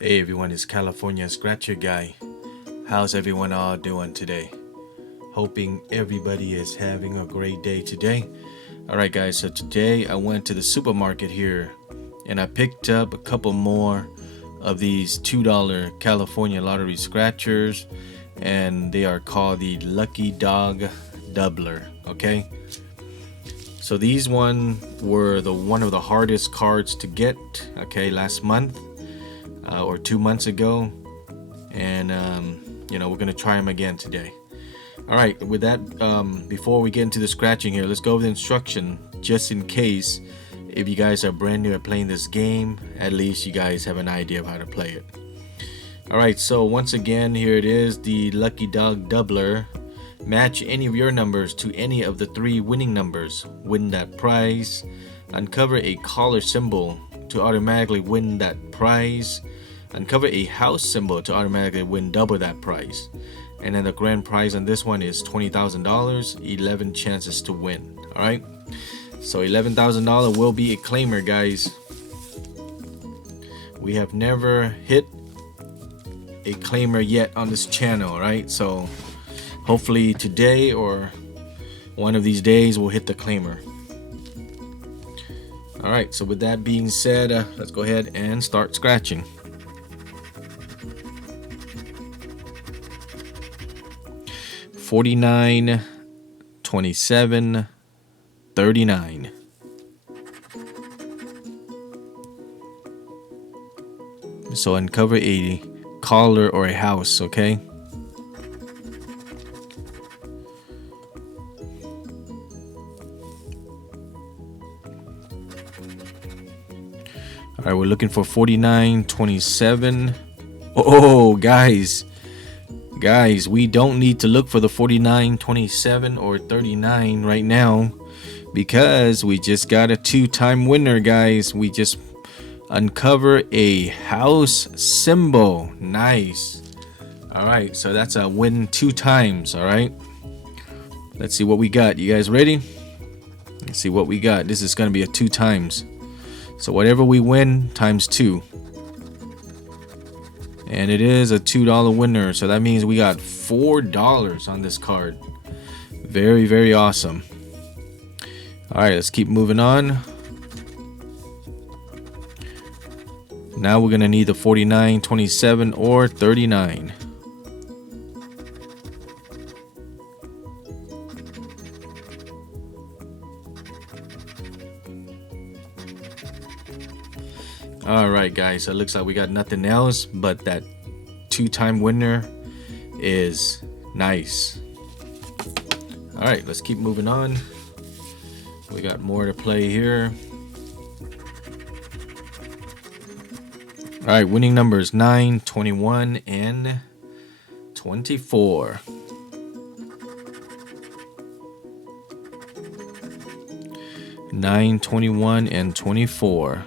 Hey everyone, it's California Scratcher Guy. How's everyone all doing today? Hoping everybody is having a great day today. Alright guys, so today I went to the supermarket here and I picked up a couple more of these $2 California lottery scratchers, and they are called the Lucky Dog Doubler, okay? So these were one of the hardest cards to get, okay, last month or 2 months ago, and we're gonna try them again today. All right, with that, before we get into the scratching here, let's go over the instruction just in case if you guys are brand new at playing this game, at least you guys have an idea of how to play it. All right, so once again, here it is, the Lucky Dog Doubler. Match any of your numbers to any of the 3 winning numbers, win that prize. Uncover a collar symbol to automatically win that prize. Uncover a house symbol to automatically win double that prize. And then the grand prize on this one is $20,000, 11 chances to win. All right, so $11,000 will be a claimer, guys. We have never hit a claimer yet on this channel, right? So hopefully today or one of these days we'll hit the claimer. All right, so with that being said, let's go ahead and start scratching. 49, 27, 39. So uncover a collar or a house, okay? All right, we're looking for 49, 27. Oh, guys, we don't need to look for the 49, 27, or 39 right now because we just got a 2-time winner, guys. We just uncover a house symbol. Nice. All right, so that's a win 2 times. All right, let's see what we got. You guys ready? Let's see what we got. This is going to be a 2 times. So whatever we win times 2. And it is a $2 winner, so that means we got $4 on this card. Very, very awesome. All right, let's keep moving on. Now we're gonna need the 49, 27, or 39. All right, guys, so it looks like we got nothing else, but that 2-time winner is nice. All right, let's keep moving on. We got more to play here. All right, winning numbers 9, 21, and 24. 9, 21, and 24.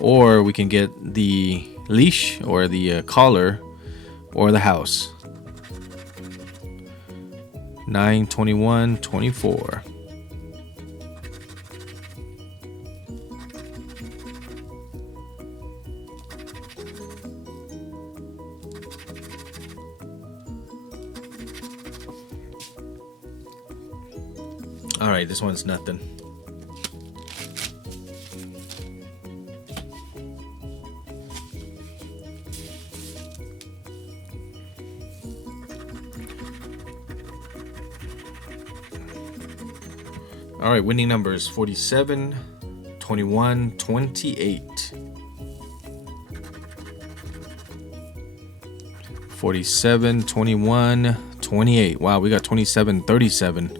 Or we can get the leash or the collar or the house. 9, 21, 24. All right, this one's nothing. All right, winning numbers 47, 21, 28. 47, 21, 28. Wow, we got 27, 37.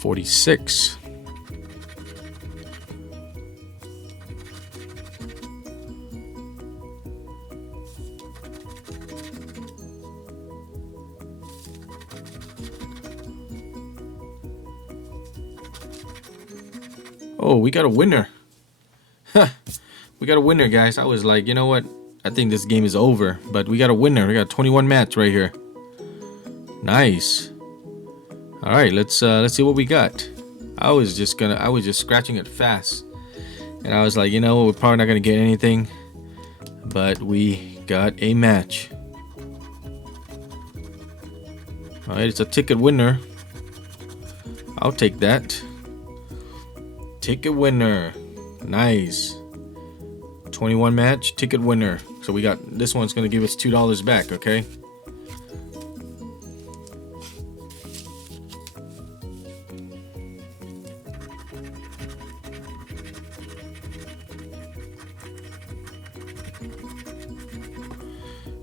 46. 'Oh, we got a winner. We got a winner, guys. I was like, you know what? I think this game is over, but we got a winner. We got a 21 match right here. Nice. All right, let's see what we got. I was just scratching it fast, and I was like, you know, we're probably not gonna get anything, but we got a match. All right, it's a ticket winner. I'll take that. Ticket winner. Nice. 21 match, ticket winner. So we got, this one's gonna give us $2 back, okay?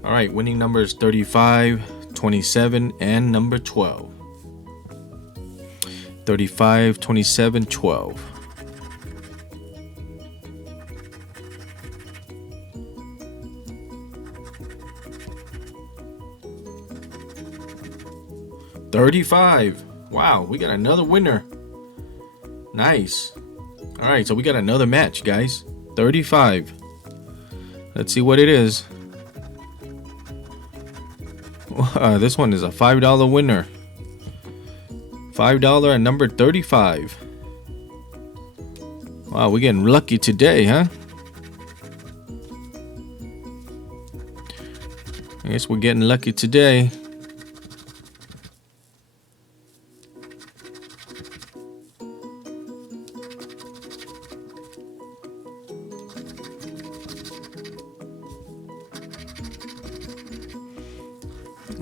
All right, winning numbers 35, 27, and number 12. 35, 27, 12. $35. Wow, we got another winner. Nice. All right, so we got another match, guys. 35. Let's see what it is. This one is a $5 winner. $5 and number 35. Wow, we're getting lucky today, huh? I guess we're getting lucky today.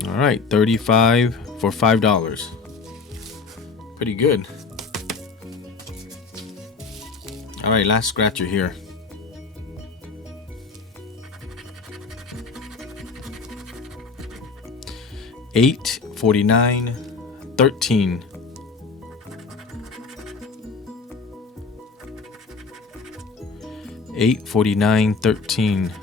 All right, 35 for $5. Pretty good. All right, last scratcher here. $8, 49, 13. $8, 49, 13.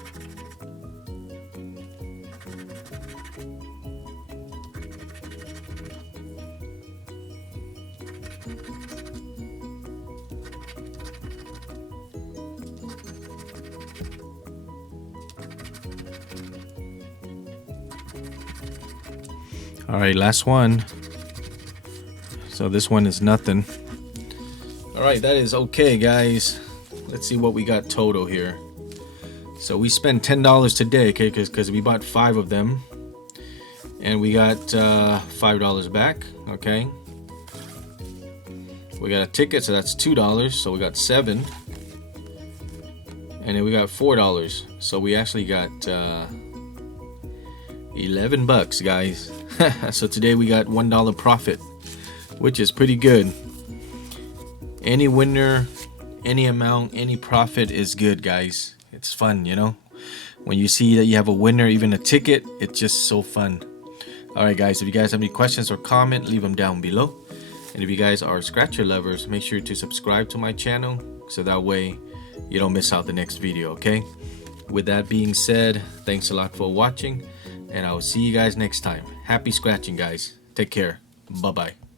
All right, last one. So this one is nothing. All right, that is okay, guys. Let's see what we got total here. So we spent $10 today, okay, because we bought 5 of them, and we got $5 back. Okay. We got a ticket, so that's $2. So we got 7, and then we got $4. So we actually got 11 bucks, guys. So today we got $1 profit, which is pretty good. Any winner, any amount, any profit is good, guys. It's fun, you know, when you see that you have a winner, even a ticket, it's just so fun. All right, guys, if you guys have any questions or comment, leave them down below. And if you guys are scratcher lovers, make sure to subscribe to my channel so that way you don't miss out the next video. Okay, with that being said, thanks a lot for watching, and I will see you guys next time. Happy scratching, guys. Take care. Bye bye.